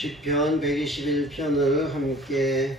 시편 121편을 함께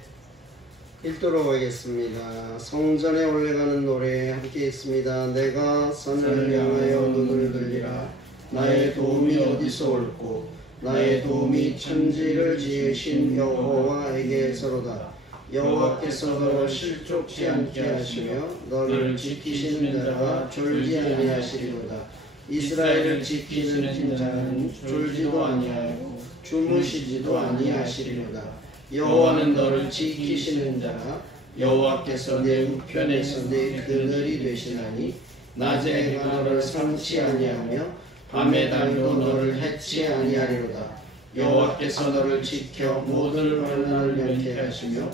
읽도록 하겠습니다. 성전에 올라가는 노래 함께 읽습니다. 내가 산을 향하여 눈을 들리라. 나의 도움이 어디서 올꼬? 나의 도움이 천지를 지으신 여호와에게서로다. 여호와께서 너를 실족지 않게 하시며 너를 지키시는 자가 졸지 아니하시리로다. 이스라엘을 지키는 자는 졸지도 아니하고 주무시지도 아니하시리로다. 여호와는 너를 지키시는 자라. 여호와께서 내 우편에서 내 그늘이 되시나니 낮에 해가 너를 상치 아니하며 밤에 달도 너를 해치 아니하리로다. 여호와께서 너를 지켜 모든 환난을 면케하시며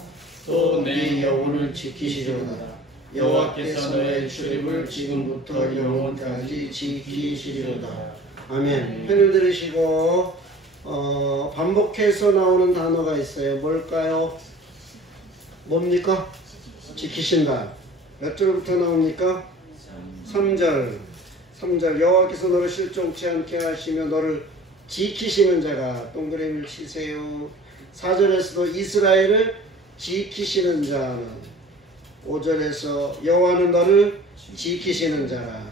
또 내 영혼을 지키시리로다. 여호와께서 너의 출입을 지금부터 영원까지 지키시리로다. 아멘. 편을 들으시고 반복해서 나오는 단어가 있어요. 뭘까요? 뭡니까? 지키신다. 몇 절부터 나옵니까? 3절. 여호와께서 너를 실종치 않게 하시며 너를 지키시는 자가 동그라미를 치세요. 4절에서도 이스라엘을 지키시는 자는 5절에서 여호와는 너를 지키시는 자라.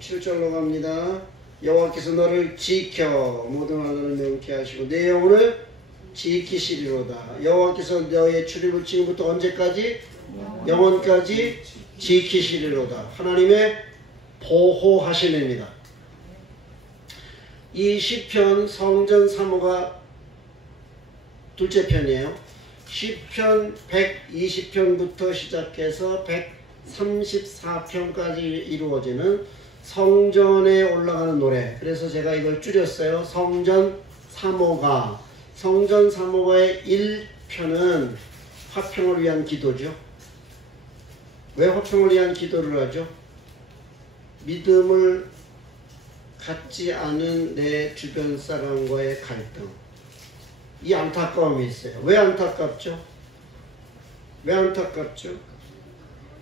7절로 갑니다. 여호와께서 너를 지켜 모든 환난을 명케 하시고 내 영혼을 지키시리로다. 여호와께서 너의 출입을 지금부터 언제까지? 영원까지 지키시리로다. 하나님의 보호하심입니다. 이 시편 성전 사모가 둘째 편이에요. 시편 120편부터 시작해서 134편까지 이루어지는 성전에 올라가는 노래. 그래서 제가 이걸 줄였어요. 성전 사모가. 성전 사모가의 1편은 화평을 위한 기도죠. 왜 화평을 위한 기도를 하죠? 믿음을 갖지 않은 내 주변 사람과의 갈등, 이 안타까움이 있어요. 왜 안타깝죠?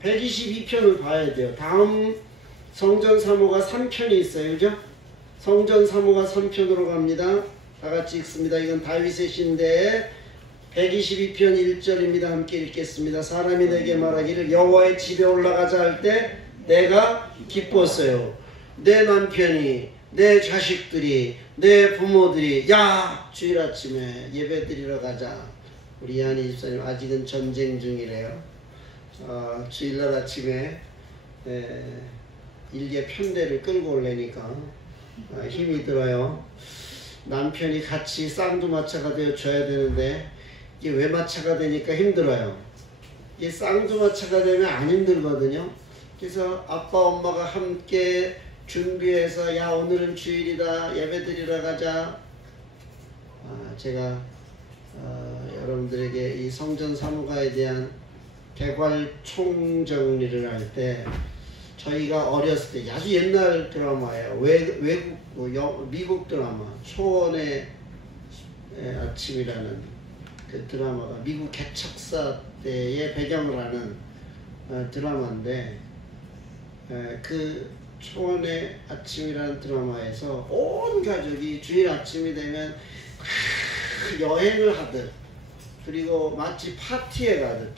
122편을 봐야 돼요. 다음 성전 사모가 3편이 있어요. 그죠? 성전 사모가 3편으로 갑니다. 다 같이 읽습니다. 이건 다윗의 시인데 122편 1절입니다. 함께 읽겠습니다. 사람이 내게 말하기를 여호와의 집에 올라가자 할 때 내가 기뻤어요. 내 남편이, 내 자식들이, 내 부모들이 야 주일 아침에 예배 드리러 가자. 우리 이한희 집사님 아직은 전쟁 중이래요. 주일날 아침에 일개 편대를 끌고 오려니까 힘이 들어요. 남편이 같이 쌍두마차가 되어 줘야 되는데 이게 외마차가 되니까 힘들어요. 이게 쌍두마차가 되면 안 힘들거든요. 그래서 아빠 엄마가 함께 준비해서 야 오늘은 주일이다 예배 드리러 가자. 제가 여러분들에게 이 성전 사모가에 대한 개괄 총정리를 할 때 저희가 어렸을 때 아주 옛날 드라마예요. 외국 미국 드라마 초원의 아침이라는 그 드라마가 미국 개척사 때의 배경을 하는 드라마인데 그 초원의 아침이라는 드라마에서 온 가족이 주일 아침이 되면 여행을 하듯 그리고 마치 파티에 가듯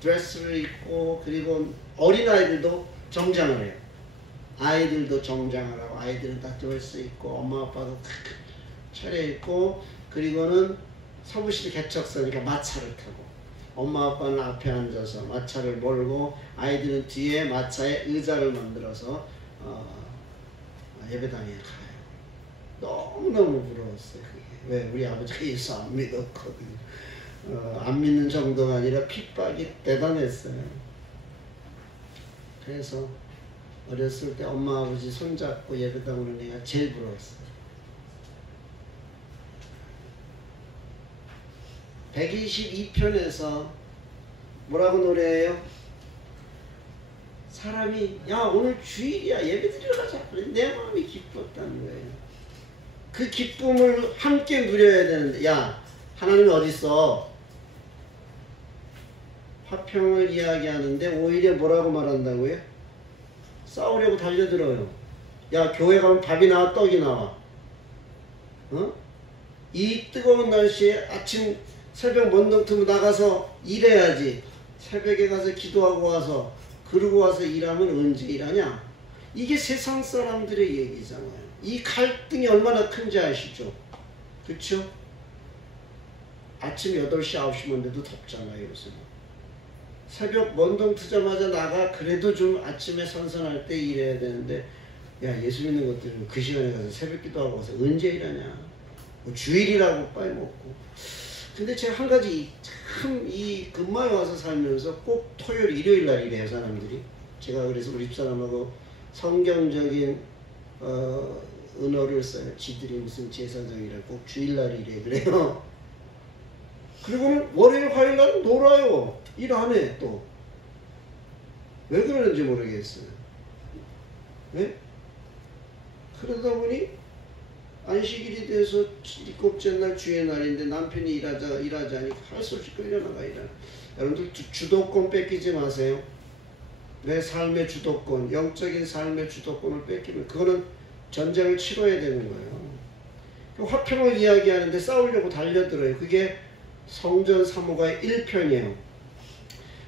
드레스를 입고 그리고 어린아이들도 정장을 해요. 아이들도 정장을 하고 아이들은 다 드레스 입고 엄마 아빠도 차려입고 그리고는 사무실 개척사니까 마차를 타고 엄마 아빠는 앞에 앉아서 마차를 몰고 아이들은 뒤에 마차에 의자를 만들어서 예배당에 가요. 너무너무 부러웠어요. 그게. 왜? 우리 아버지가 예수 안 믿었거든요. 안 믿는 정도가 아니라 핍박이 대단했어요. 그래서 어렸을 때 엄마 아버지 손잡고 예배당 오는 애가 제일 부러웠어요. 122편에서 뭐라고 노래해요? 사람이 야 오늘 주일이야 예배 드리러 가자. 내 마음이 기뻤다는 거예요. 그 기쁨을 함께 누려야 되는데 야 하나님이 어딨어? 화평을 이야기하는데 오히려 뭐라고 말한다고요? 싸우려고 달려들어요. 야 교회 가면 밥이 나와 떡이 나와. 어? 이 뜨거운 날씨에 아침 새벽 먼동 트면 나가서 일해야지. 새벽에 가서 기도하고 와서 그러고 와서 일하면 언제 일하냐? 이게 세상 사람들의 얘기잖아요. 이 갈등이 얼마나 큰지 아시죠? 그쵸? 아침 8시 9시만 돼도 덥잖아요 요새는. 새벽 먼동 트자마자 나가. 그래도 좀 아침에 선선할 때 일해야 되는데, 야, 예수 믿는 것들은 그 시간에 가서 새벽 기도하고 와서 언제 일하냐? 뭐 주일이라고 빠이먹고. 근데 제가 한 가지 참 이 근마에 와서 살면서 꼭 토요일 일요일 날 일해요 사람들이. 제가 그래서 우리 집사람하고 성경적인 은어를 써요. 지들이 무슨 제사장이라 꼭 주일날 일해 그래요. 그리고 월요일 화요일 날 놀아요. 일 안 해 또. 왜 그러는지 모르겠어요. 네? 그러다 보니 안식일이 돼서 일곱째 날 주의 날인데 남편이 일하자니 할 수 없이 끌려나가 일하는. 여러분들 주도권 뺏기지 마세요. 내 삶의 주도권, 영적인 삶의 주도권을 뺏기면 그거는 전쟁을 치러야 되는 거예요. 화평을 이야기하는데 싸우려고 달려들어요. 그게 성전 사모가의 1편이에요.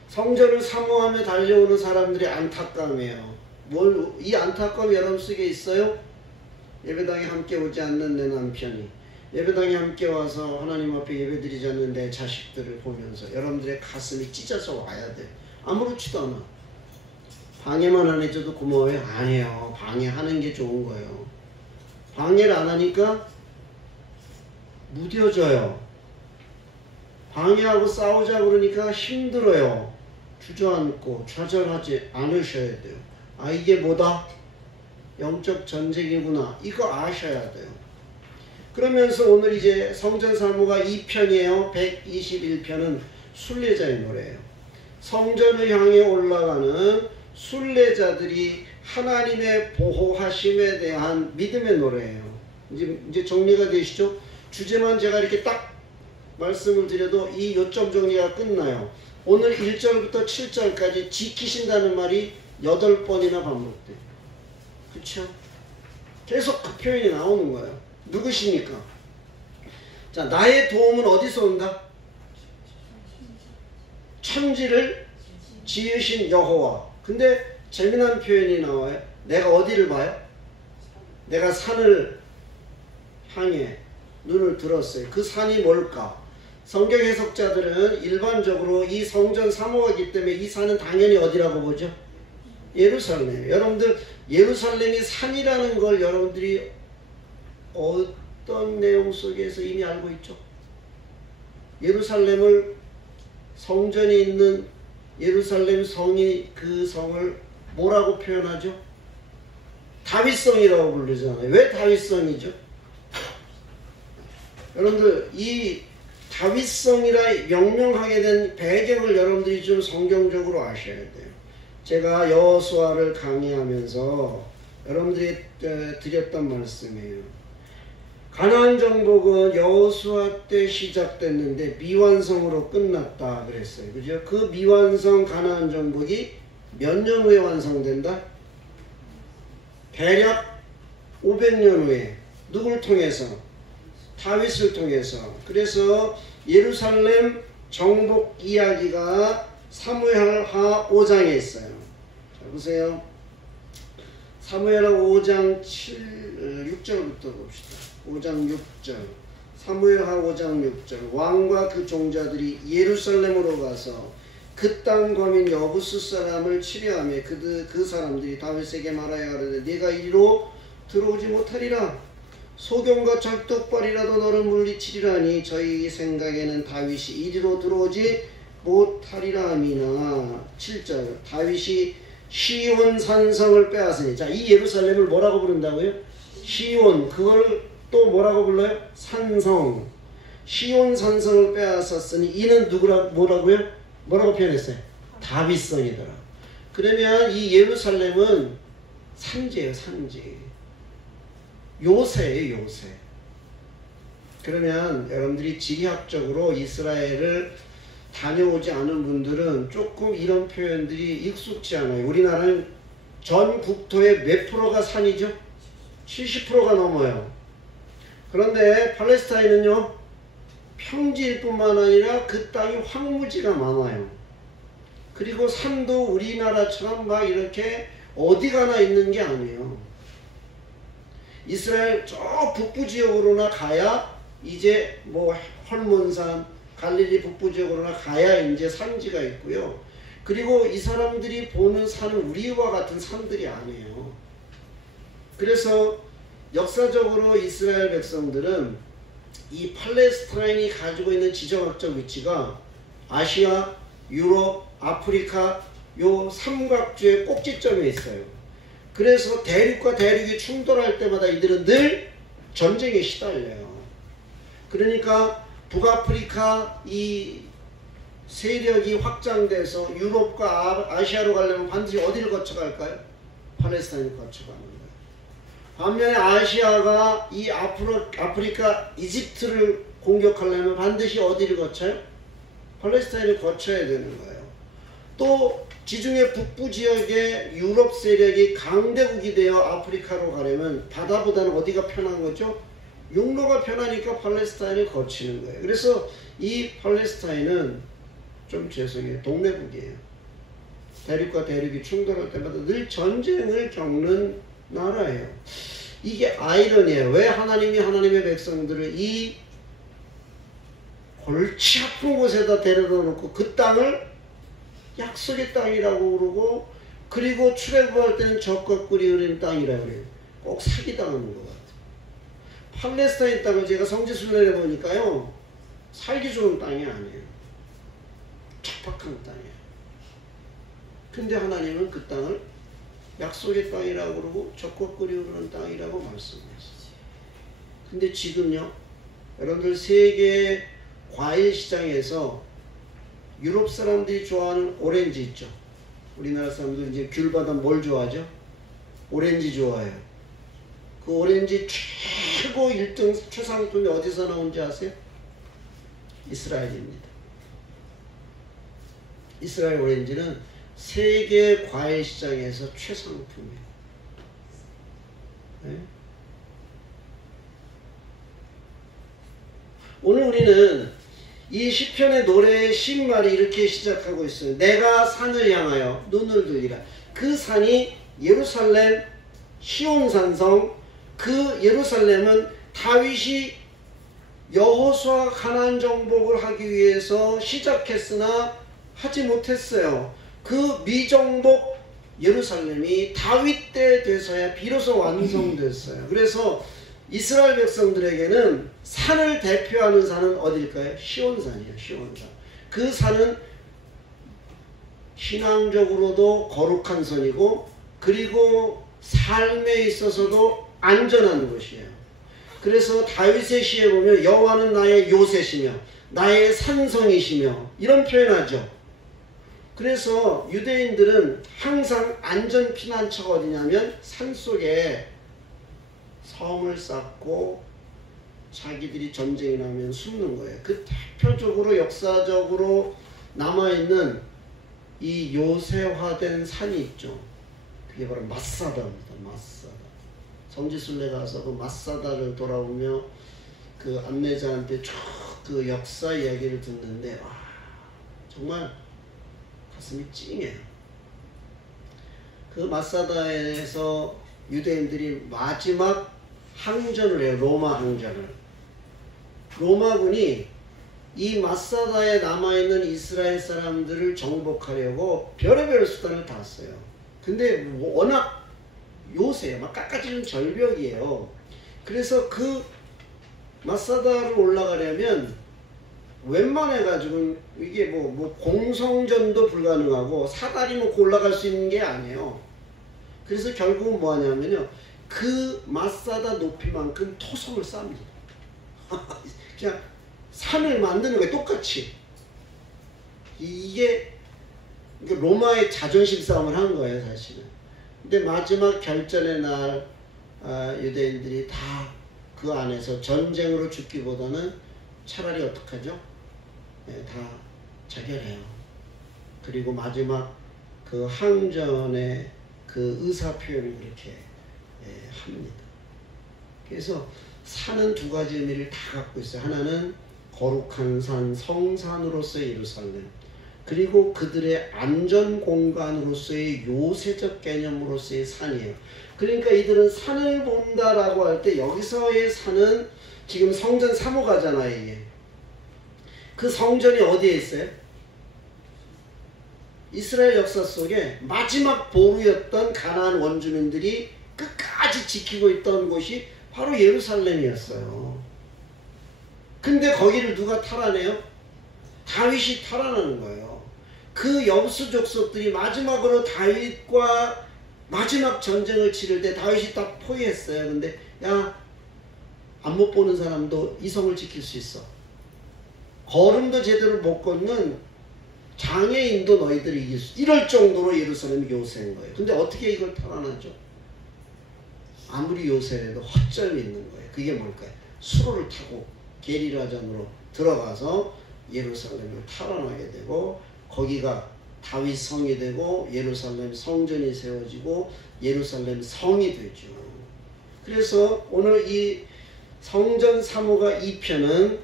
성전을 사모하며 달려오는 사람들의 안타까움이에요. 이 안타까움 여러분 속에 있어요? 예배당에 함께 오지 않는 내 남편이, 예배당에 함께 와서 하나님 앞에 예배드리지 않는 내 자식들을 보면서 여러분들의 가슴이 찢어져 와야 돼. 아무렇지도 않아. 방해만 안 해줘도 고마워요? 아니에요. 방해하는 게 좋은 거예요. 방해를 안 하니까 무뎌져요. 방해하고 싸우자 그러니까 힘들어요. 주저앉고 좌절하지 않으셔야 돼요. 아, 이게 뭐다? 영적 전쟁이구나. 이거 아셔야 돼요. 그러면서 오늘 이제 성전 사모가 2편이에요. 121편은 순례자의 노래예요. 성전을 향해 올라가는 순례자들이 하나님의 보호하심에 대한 믿음의 노래예요. 이제 정리가 되시죠? 주제만 제가 이렇게 딱 말씀을 드려도 이 요점 정리가 끝나요. 오늘 1절부터 7절까지 지키신다는 말이 8번이나 반복돼요. 그쵸? 계속 그 표현이 나오는 거예요. 누구십니까? 자, 나의 도움은 어디서 온다? 천지를 지으신 여호와. 근데 재미난 표현이 나와요. 내가 어디를 봐요? 내가 산을 향해 눈을 들었어요. 그 산이 뭘까? 성경 해석자들은 일반적으로 이 성전 사모하기 때문에 이 산은 당연히 어디라고 보죠? 예루살렘. 여러분들 예루살렘이 산이라는 걸 여러분들이 어떤 내용 속에서 이미 알고 있죠? 예루살렘을 성전이 있는 예루살렘 성이 그 성을 뭐라고 표현하죠? 다윗성이라고 부르잖아요. 왜 다윗성이죠? 여러분들 이 다윗성이라 명명하게 된 배경을 여러분들이 좀 성경적으로 아셔야 돼요. 제가 여호수아를 강의하면서 여러분들이 드렸던 말씀이에요. 가나안 정복은 여호수아 때 시작됐는데 미완성으로 끝났다 그랬어요. 그죠? 그 미완성 가나안 정복이 몇 년 후에 완성된다? 대략 500년 후에. 누굴 통해서? 다윗을 통해서. 그래서 예루살렘 정복 이야기가 사무엘하 5장에 있어요. 자, 보세요. 사무엘하 5장 6절부터 봅시다. 5장 6절. 사무엘하 5장 6절. 왕과 그 종자들이 예루살렘으로 가서 그 땅 거민 여부스 사람을 치려하며 그 사람들이 다윗에게 말하여 하려되 네가 이리로 들어오지 못하리라. 소경과 절뚝발이라도 너를 물리치리라니 저희 생각에는 다윗이 이리로 들어오지 못하리라 하미나. 7절. 다윗이 시온 산성을 빼앗으니. 자, 이 예루살렘을 뭐라고 부른다고요? 시온. 그걸 또 뭐라고 불러요? 산성. 시온 산성을 빼앗았으니 이는 뭐라고요? 뭐라고 표현했어요? 다윗성이더라. 그러면 이 예루살렘은 산지예요, 산지. 요새예요, 요새. 그러면 여러분들이 지리학적으로 이스라엘을 다녀오지 않은 분들은 조금 이런 표현들이 익숙지 않아요. 우리나라는 전 국토의 몇 프로가 산이죠? 70%가 넘어요. 그런데 팔레스타인은요, 평지일 뿐만 아니라 그 땅이 황무지가 많아요. 그리고 산도 우리나라처럼 막 이렇게 어디 가나 있는 게 아니에요. 이스라엘 저 북부 지역으로나 가야 이제 뭐 헐몬산, 갈릴리 북부 지역으로나 가야 이제 산지가 있고요. 그리고 이 사람들이 보는 산은 우리와 같은 산들이 아니에요. 그래서 역사적으로 이스라엘 백성들은 이 팔레스타인이 가지고 있는 지정학적 위치가 아시아, 유럽, 아프리카 요 삼각주의 꼭지점에 있어요. 그래서 대륙과 대륙이 충돌할 때마다 이들은 늘 전쟁에 시달려요. 그러니까 북아프리카 이 세력이 확장돼서 유럽과 아시아로 가려면 반드시 어디를 거쳐갈까요? 팔레스타인을 거쳐가는 거예요. 반면에 아시아가 이 아프리카 이집트를 공격하려면 반드시 어디를 거쳐요? 팔레스타인을 거쳐야 되는 거예요. 또 지중해 북부 지역의 유럽 세력이 강대국이 되어 아프리카로 가려면 바다보다는 어디가 편한 거죠? 육로가 편하니까 팔레스타인을 거치는 거예요. 그래서 이 팔레스타인은 좀 죄송해요, 동네북이에요. 대륙과 대륙이 충돌할 때마다 늘 전쟁을 겪는 나라예요. 이게 아이러니예요. 왜 하나님이 하나님의 백성들을 이 골치 아픈 곳에다 데려다 놓고 그 땅을 약속의 땅이라고 그러고, 그리고 출애굽할 때는 적과 꿀이 흐르는 땅이라고 그래요. 꼭 사기당하는 것 같아요. 팔레스타인 땅을 제가 성지순례를 보니까요, 살기 좋은 땅이 아니에요. 척박한 땅이에요. 근데 하나님은 그 땅을 약속의 땅이라고 그러고 적과 꿀이 흐르는 땅이라고 말씀하셨어요. 근데 지금요, 여러분들 세계 과일 시장에서 유럽 사람들이 좋아하는 오렌지 있죠. 우리나라 사람들 이제 귤 받으면 뭘 좋아하죠? 오렌지 좋아해요. 그 오렌지 최고 1등 최상품이 어디서 나온지 아세요? 이스라엘입니다. 이스라엘 오렌지는 세계 과일 시장에서 최상품이에요. 네? 오늘 우리는 이 시편의 노래의 신말이 이렇게 시작하고 있어요. 내가 산을 향하여 눈을 들리라. 그 산이 예루살렘 시온산성, 그 예루살렘은 다윗이 여호수아 가나안 정복을 하기 위해서 시작했으나 하지 못했어요. 그 미정복 예루살렘이 다윗 때 돼서야 비로소 완성됐어요. 그래서 이스라엘 백성들에게는 산을 대표하는 산은 어딜까요? 시온산이에요. 시온산. 그 산은 신앙적으로도 거룩한 산이고, 그리고 삶에 있어서도 안전한 곳이에요. 그래서 다윗의 시에 보면 여호와는 나의 요새시며 나의 산성이시며 이런 표현하죠. 그래서 유대인들은 항상 안전 피난처가 어디냐면 산속에 성을 쌓고 자기들이 전쟁이 나면 숨는 거예요. 그 대표적으로 역사적으로 남아있는 이 요새화된 산이 있죠. 그게 바로 마사다입니다. 마사다. 성지순례 가서 그 마사다를 돌아오며 그 안내자한테 쭉 그 역사 이야기를 듣는데, 와, 정말 가슴이 찡해요. 그 마사다에서 유대인들이 마지막 항전을 해요. 로마 항전을. 로마군이 이 마사다에 남아있는 이스라엘 사람들을 정복하려고 별의별 수단을 다 써요. 근데 워낙 요새요. 막 깎아지는 절벽이에요. 그래서 그 마사다를 올라가려면 웬만해가지고 이게 뭐 공성전도 불가능하고 사다리 놓고 올라갈 수 있는 게 아니에요. 그래서 결국은 뭐 하냐면요, 그 마사다 높이만큼 토성을 쌉니다. 그냥 산을 만드는 거예요. 똑같이. 이게 로마의 자존심 싸움을 한 거예요, 사실은. 근데 마지막 결전의 날 유대인들이 다 그 안에서 전쟁으로 죽기보다는 차라리 어떡하죠? 네, 다 자결해요. 그리고 마지막 그 항전의 그 의사 표현을 이렇게 합니다. 그래서 산은 두 가지 의미를 다 갖고 있어요. 하나는 거룩한 산, 성산으로서의 예루살렘. 그리고 그들의 안전공간으로서의 요새적 개념으로서의 산이에요. 그러니까 이들은 산을 본다라고 할 때 여기서의 산은 지금 성전 사모가잖아요. 이게. 그 성전이 어디에 있어요? 이스라엘 역사 속에 마지막 보루였던 가나안 원주민들이 끝까지 지키고 있던 곳이 바로 예루살렘이었어요. 근데 거기를 누가 탈환해요? 다윗이 탈환하는 거예요. 그 여부수 족속들이 마지막으로 다윗과 마지막 전쟁을 치를 때 다윗이 딱 포위했어요. 근데 야, 안 못 보는 사람도 이 성을 지킬 수 있어. 걸음도 제대로 못 걷는 장애인도 너희들이 이길 수, 이럴 정도로 예루살렘이 요새인 거예요. 근데 어떻게 이걸 탈환하죠? 아무리 요새라도 허점이 있는 거예요. 그게 뭘까요? 수로를 타고 게리라전으로 들어가서 예루살렘을 탈환하게 되고, 거기가 다윗 성이 되고 예루살렘 성전이 세워지고 예루살렘 성이 되죠. 그래서 오늘 이 성전 사모가 2편은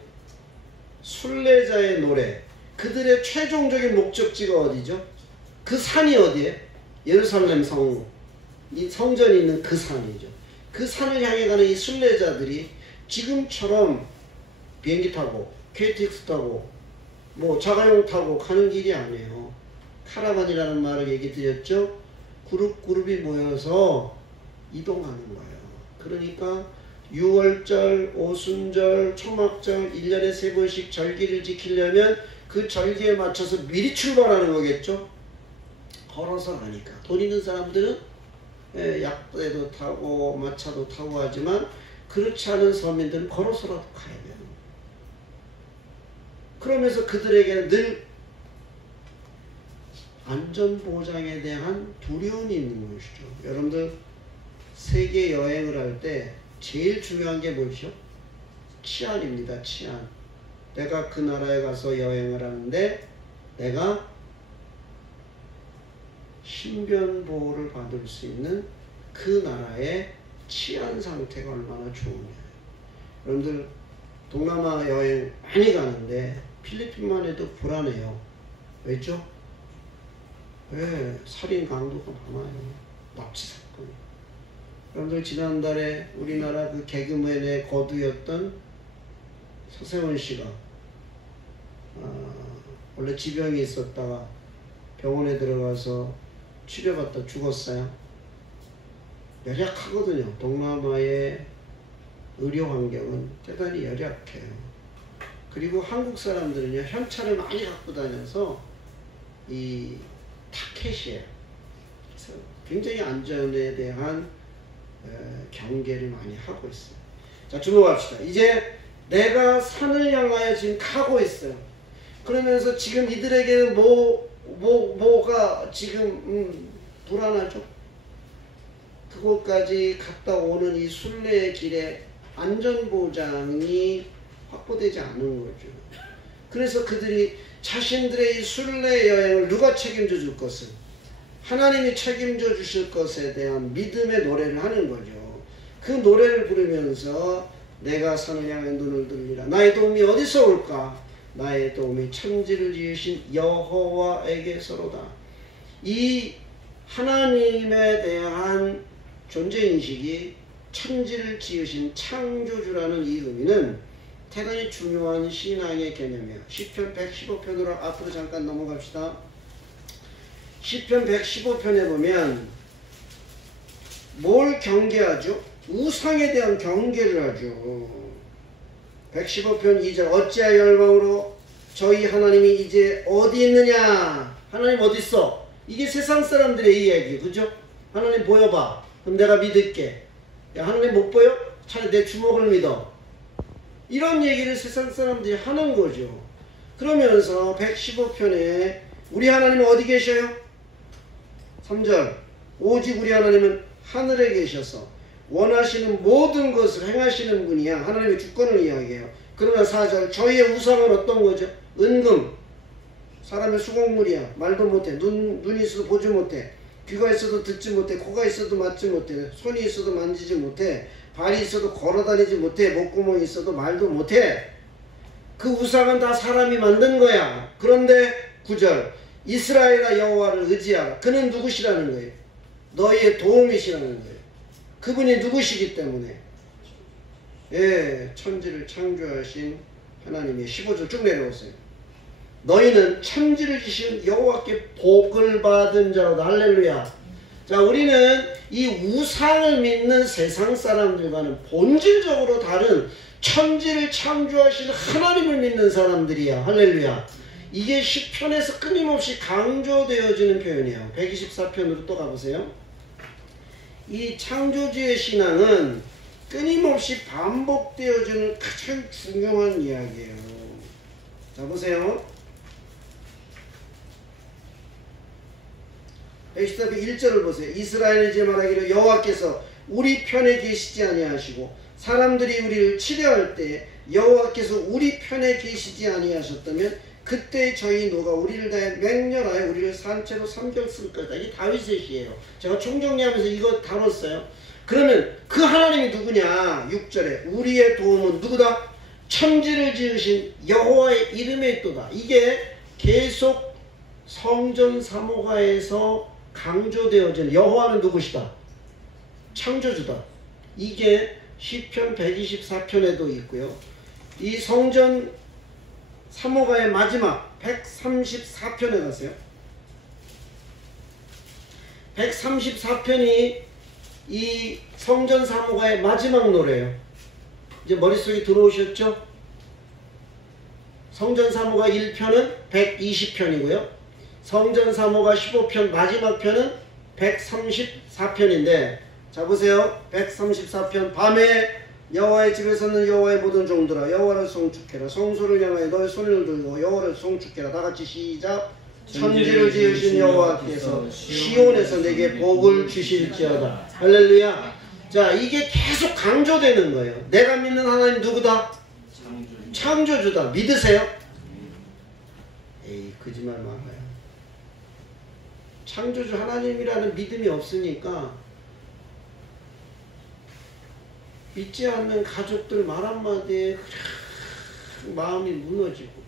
순례자의 노래, 그들의 최종적인 목적지가 어디죠? 그 산이 어디에? 예루살렘 성, 이 성전이 있는 그 산이죠. 그 산을 향해 가는 이 순례자들이 지금처럼 비행기 타고 KTX 타고 뭐 자가용 타고 가는 길이 아니에요. 카라반이라는 말을 얘기 드렸죠. 그룹이 모여서 이동하는 거예요. 그러니까 6월절, 오순절, 초막절 1년에 3번씩 절기를 지키려면 그 절기에 맞춰서 미리 출발하는 거겠죠. 걸어서 가니까. 돈 있는 사람들은 약대도 타고 마차도 타고 하지만 그렇지 않은 서민들은 걸어서라도 가야 돼요. 그러면서 그들에게는 늘 안전보장에 대한 두려움이 있는 것이죠. 여러분들 세계 여행을 할 때 제일 중요한 게 뭐죠? 치안입니다. 치안. 내가 그 나라에 가서 여행을 하는데 내가 신변보호를 받을 수 있는 그 나라의 치안 상태가 얼마나 좋으냐. 여러분들 동남아 여행 많이 가는데 필리핀만 해도 불안해요. 왜죠? 왜? 살인 강도가 많아요. 납치 사건. 여러분들 지난달에 우리나라 그 개그맨의 거두였던 서세원 씨가 원래 지병이 있었다가 병원에 들어가서 치료받다 죽었어요. 열악하거든요. 동남아의 의료 환경은 대단히 열악해요. 그리고 한국 사람들은요, 현찰을 많이 갖고 다녀서 이 타켓이에요. 그래서 굉장히 안전에 대한 경계를 많이 하고 있어요. 자, 주목합시다. 이제 내가 산을 향하여 지금 가고 있어요. 그러면서 지금 이들에게는 뭐가 지금 불안하죠? 그곳까지 갔다 오는 이 순례의 길에 안전보장이 확보되지 않은 거죠. 그래서 그들이 자신들의 이 순례 여행을 누가 책임져 줄 것을, 하나님이 책임져 주실 것에 대한 믿음의 노래를 하는 거죠. 그 노래를 부르면서 내가 산을 향해 눈을 들리라. 나의 도움이 어디서 올까? 나의 도움이 천지를 지으신 여호와에게서로다. 이 하나님에 대한 존재인식이 천지를 지으신 창조주라는 이 의미는 대단히 중요한 신앙의 개념이에요. 시편 115편으로 앞으로 잠깐 넘어갑시다. 시편 115편에 보면 뭘 경계하죠? 우상에 대한 경계를 하죠. 115편 2절 어찌하여 열방으로 저희 하나님이 이제 어디 있느냐? 하나님 어디 있어? 이게 세상 사람들의 이야기, 그죠? 하나님 보여봐. 그럼 내가 믿을게. 야, 하나님 못 보여? 차라리 내 주먹을 믿어. 이런 얘기를 세상 사람들이 하는 거죠. 그러면서 115편에 우리 하나님은 어디 계셔요? 3절 오직 우리 하나님은 하늘에 계셔서 원하시는 모든 것을 행하시는 분이야. 하나님의 주권을 이야기해요. 그러나 4절 저희의 우상은 어떤 거죠? 은금. 사람의 수공물이야. 말도 못해. 눈이 있어도 보지 못해. 귀가 있어도 듣지 못해. 코가 있어도 맡지 못해. 손이 있어도 만지지 못해. 발이 있어도 걸어다니지 못해. 목구멍이 있어도 말도 못해. 그 우상은 다 사람이 만든 거야. 그런데 9절 이스라엘아 여호와를 의지하라. 그는 누구시라는 거예요? 너희의 도움이시라는 거예요. 그분이 누구시기 때문에 천지를 창조하신 하나님의 15절 쭉 내려오세요. 너희는 천지를 지신 여호와께 복을 받은 자로다. 할렐루야. 자, 우리는 이 우상을 믿는 세상 사람들과는 본질적으로 다른 천지를 창조하신 하나님을 믿는 사람들이야. 할렐루야. 이게 시편에서 끊임없이 강조되어지는 표현이에요. 124편으로 또 가보세요. 이 창조주의 신앙은 끊임없이 반복되어지는 가장 중요한 이야기예요. 자, 보세요. 114편 1절을 보세요. 이스라엘이 이제 말하기를 여호와께서 우리 편에 계시지 아니하시고 사람들이 우리를 치려할 때 여호와께서 우리 편에 계시지 아니하셨다면 그때 저희 노가 우리를 다해 맹렬하여 우리를 산채로 삼켰을 거다. 이게 다윗의 시예요. 제가 총정리하면서 이거 다뤘어요. 그러면 그 하나님이 누구냐? 6절에 우리의 도움은 누구다? 천지를 지으신 여호와의 이름에 있도다. 이게 계속 성전 사모가에서 강조되어지는 여호와는 누구시다? 창조주다. 이게 시편 124편에도 있고요. 이 성전 사모가의 마지막 134편에 가세요. 134편이 이 성전 사모가의 마지막 노래예요. 이제 머릿속에 들어오셨죠? 성전 사모가 1편은 120편이고요. 성전 사모가 15편 마지막 편은 134편인데 자 보세요. 134편 밤에 여호와의 집에 서는 여호와의 모든 종들아 여호와를 송축해라. 성소를 향하여 너의 손을 들고 여호와를 송축해라. 다같이 시작. 천지를 지으신 여호와께서 시온에서 내게 복을 주실지어다. 할렐루야. 자, 이게 계속 강조되는 거예요. 내가 믿는 하나님 누구다? 창조주다. 믿으세요? 에이, 거짓말 말아요. 창조주 하나님이라는 믿음이 없으니까 믿지 않는 가족들 말 한마디에 마음이 무너지고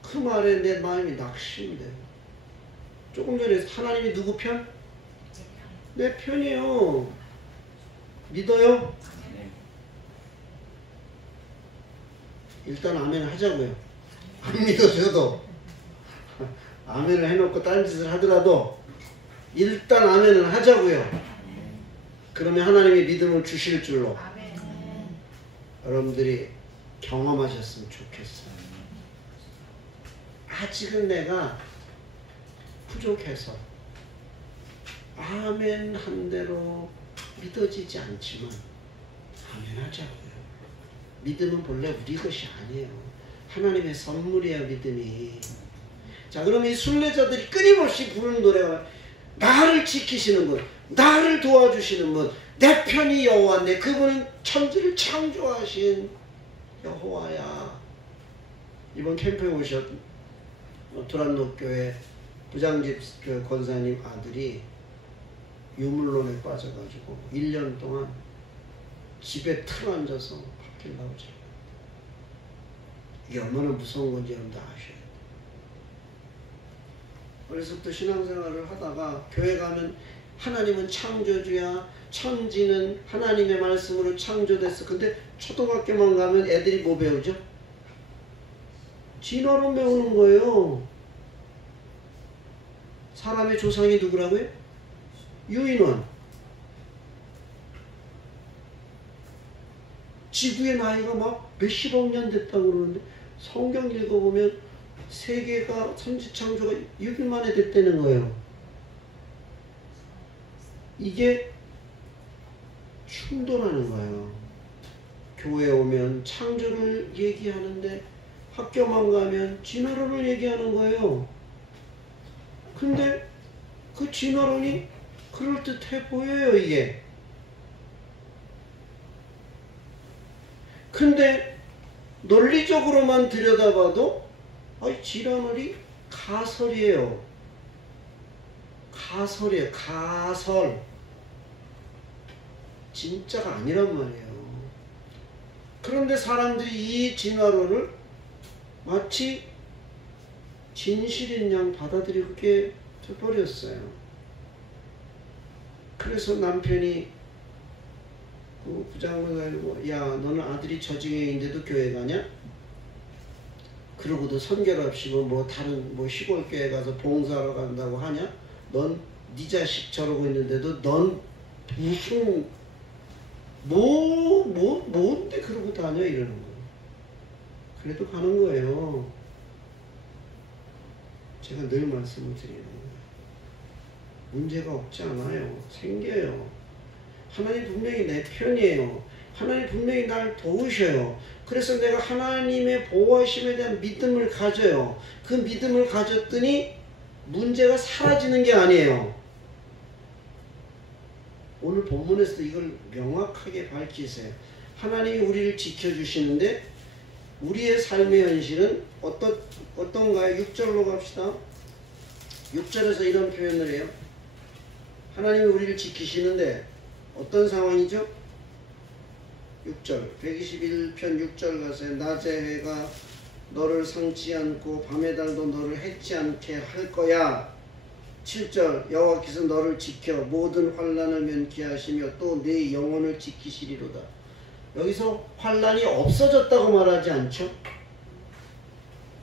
그 말에 내 마음이 낙심돼요. 조금 전에 하나님이 누구 편? 내 편이에요. 믿어요? 일단 아멘 하자고요. 안 믿어줘도 아멘을 해놓고 딴 짓을 하더라도 일단 아멘을 하자고요. 그러면 하나님이 믿음을 주실 줄로 여러분들이 경험하셨으면 좋겠어요. 아직은 내가 부족해서 아멘 한 대로 믿어지지 않지만 아멘 하자고요. 믿음은 본래 우리 것이 아니에요. 하나님의 선물이에요. 믿음이. 자, 그럼 이 순례자들이 끊임없이 부르는 노래가 나를 지키시는 분, 나를 도와주시는 분, 내 편이 여호와인데 그분은 천지를 창조하신 여호와야. 이번 캠프에 오셨 두란노교회 부장집 권사님 아들이 유물론에 빠져가지고 1년 동안 집에 틀어앉아서 밖에 나오지. 이게 얼마나 무서운 건지 여러분들 아셔야 돼요. 그래서부터 신앙생활을 하다가 교회 가면 하나님은 창조주야, 천지는 하나님의 말씀으로 창조됐어. 근데 초등학교만 가면 애들이 뭐 배우죠? 진화론 배우는 거예요. 사람의 조상이 누구라고요? 유인원. 지구의 나이가 막 몇십억 년 됐다고 그러는데 성경 읽어보면 세계가 천지창조가 6일 만에 됐다는 거예요. 이게 충돌하는 거예요. 교회 오면 창조를 얘기하는데 학교만 가면 진화론을 얘기하는 거예요. 근데 그 진화론이 그럴듯해 보여요, 이게. 근데 논리적으로만 들여다봐도 진화론이 가설이에요. 가설이에요. 가설. 진짜가 아니란 말이에요. 그런데 사람들이 이 진화론을 마치 진실인 양 받아들이게 돼버렸어요. 그래서 남편이 그 부장을 가지고 야 너는 아들이 저징해인데도 교회 가냐? 그러고도 선교를 없이 뭐 다른 뭐 시골 교회 가서 봉사하러 간다고 하냐? 넌 네 자식 저러고 있는데도 넌 무슨 뭔데 그러고 다녀 이러는 거예요. 그래도 가는 거예요. 제가 늘 말씀을 드리는 거예요. 문제가 없지 않아요. 생겨요. 하나님 분명히 내 편이에요. 하나님 분명히 날 도우셔요. 그래서 내가 하나님의 보호하심에 대한 믿음을 가져요. 그 믿음을 가졌더니 문제가 사라지는 게 아니에요. 오늘 본문에서도 이걸 명확하게 밝히세요. 하나님이 우리를 지켜주시는데 우리의 삶의 현실은 어떤가요? 6절로 갑시다. 6절에서 이런 표현을 해요. 하나님이 우리를 지키시는데 어떤 상황이죠? 6절 121편 6절 가세요. 낮의 해가 너를 상치 않고 밤의 달도 너를 해치 않게 할 거야. 7절 여호와께서 너를 지켜 모든 환난을 면케하시며 또 내 영혼을 지키시리로다. 여기서 환난이 없어졌다고 말하지 않죠?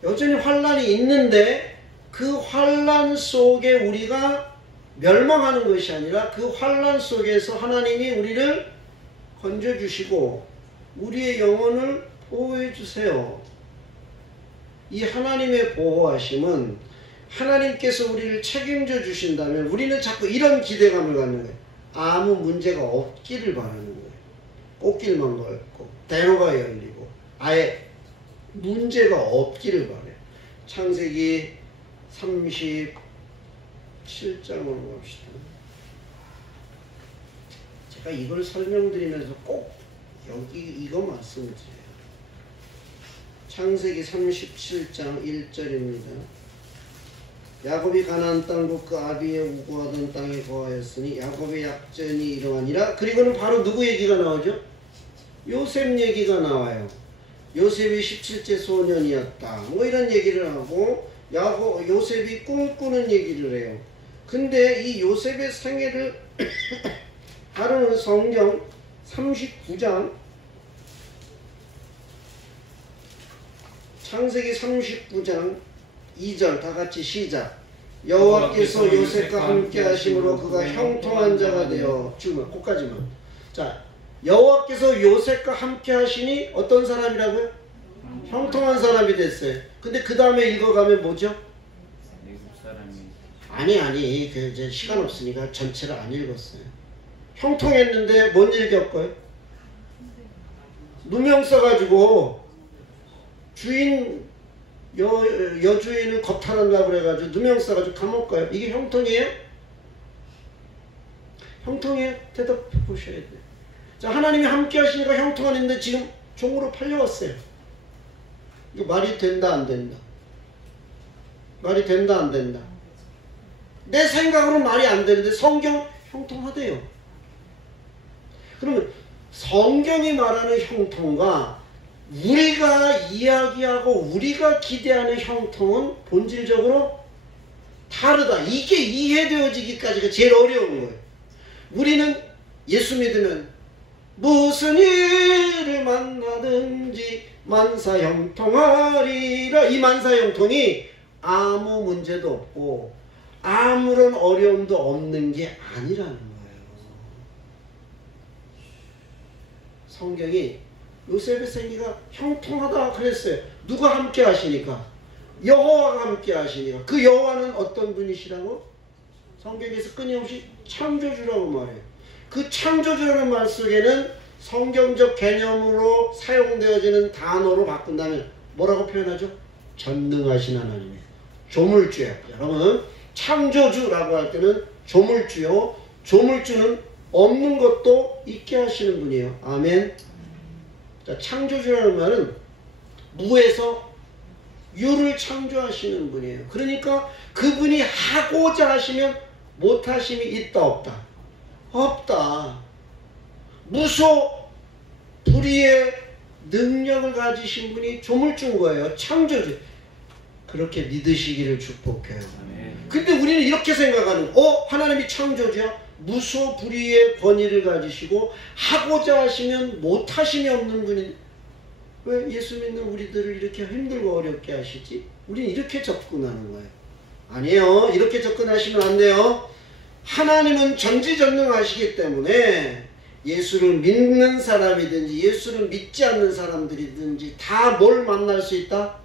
여전히 환난이 있는데 그 환난 속에 우리가 멸망하는 것이 아니라 그 환난 속에서 하나님이 우리를 건져주시고 우리의 영혼을 보호해 주세요. 이 하나님의 보호하심은 하나님께서 우리를 책임져 주신다면 우리는 자꾸 이런 기대감을 갖는 거예요. 아무 문제가 없기를 바라는 거예요. 꽃길만 걷고 대로가 열리고 아예 문제가 없기를 바라요. 창세기 37장으로 갑시다. 제가 이걸 설명드리면서 꼭 여기 이거 말씀드려요. 창세기 37장 1절입니다. 야곱이 가나안 땅과 그 아비의 우고하던 땅에 거하였으니 야곱의 약전이 이러하니라. 그리고는 바로 누구 얘기가 나오죠? 요셉 얘기가 나와요. 요셉이 17세 소년이었다. 뭐 이런 얘기를 하고 요셉이 꿈꾸는 얘기를 해요. 근데 이 요셉의 생애를 다루는 성경 39장 창세기 39장 2절 다같이 시작. 여호와께서 요셉과 함께 하심으로 그가 형통한 자가 되어 지금 거기까지만. 자, 여호와께서 요셉과 함께 하시니 어떤 사람이라고요? 형통한 사람이 됐어요. 근데 그 다음에 읽어가면 뭐죠? 아니 그 이제 시간 없으니까 전체를 안 읽었어요. 형통했는데 뭔 일 겪어요? 누명 써가지고 주인 여주인을 겁탈한다고 그래가지고 누명 써가지고 감옥 가요. 이게 형통이에요? 형통이에요? 대답해 보셔야 돼요. 자, 하나님이 함께 하시니까 형통한인데 지금 종으로 팔려왔어요. 이거 말이 된다 안 된다? 말이 된다 안 된다? 내 생각으로는 말이 안 되는데 성경 형통하대요. 그러면 성경이 말하는 형통과 우리가 이야기하고 우리가 기대하는 형통은 본질적으로 다르다. 이게 이해되어지기까지가 제일 어려운 거예요. 우리는 예수 믿으면 무슨 일을 만나든지 만사형통하리라. 이 만사형통이 아무 문제도 없고 아무런 어려움도 없는 게 아니라는 거예요. 성경이 요셉의 생애가 형통하다 그랬어요. 누가 함께 하시니까? 여호와가 함께 하시니까. 그 여호와는 어떤 분이시라고? 성경에서 끊임없이 창조주라고 말해요. 그 창조주라는 말 속에는 성경적 개념으로 사용되어지는 단어로 바꾼다면 뭐라고 표현하죠? 전능하신 하나님이에요. 조물주예요. 여러분, 창조주라고 할 때는 조물주요. 조물주는 없는 것도 있게 하시는 분이에요. 아멘. 자, 창조주라는 말은 무에서 유를 창조하시는 분이에요. 그러니까 그분이 하고자 하시면 못하심이 있다 없다? 없다. 무소 불위의 능력을 가지신 분이 조물준 거예요. 창조주. 그렇게 믿으시기를 축복해요. 근데 우리는 이렇게 생각하는, 하나님이 창조주야? 무소 불위의 권위를 가지시고 하고자 하시면 못하심이 없는 분이 왜 예수 믿는 우리들을 이렇게 힘들고 어렵게 하시지? 우리는 이렇게 접근하는 거예요. 아니에요. 이렇게 접근하시면 안 돼요. 하나님은 전지전능하시기 때문에 예수를 믿는 사람이든지 예수를 믿지 않는 사람들이든지 다 뭘 만날 수 있다?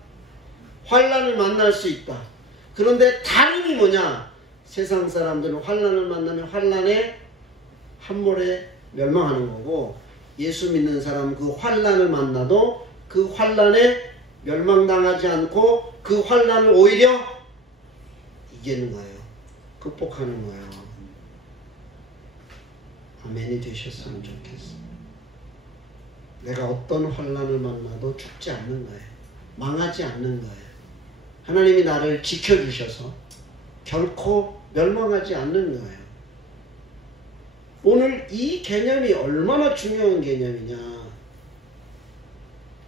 환난을 만날 수 있다. 그런데 다름이 뭐냐? 세상 사람들은 환난을 만나면 환난에 함몰에 멸망하는 거고, 예수 믿는 사람은 그 환난을 만나도 그 환난에 멸망당하지 않고 그 환난을 오히려 이기는 거예요. 극복하는 거예요. 아멘이 되셨으면 좋겠어. 내가 어떤 환난을 만나도 죽지 않는 거예요. 망하지 않는 거예요. 하나님이 나를 지켜주셔서 결코 멸망하지 않는 거예요. 오늘 이 개념이 얼마나 중요한 개념이냐.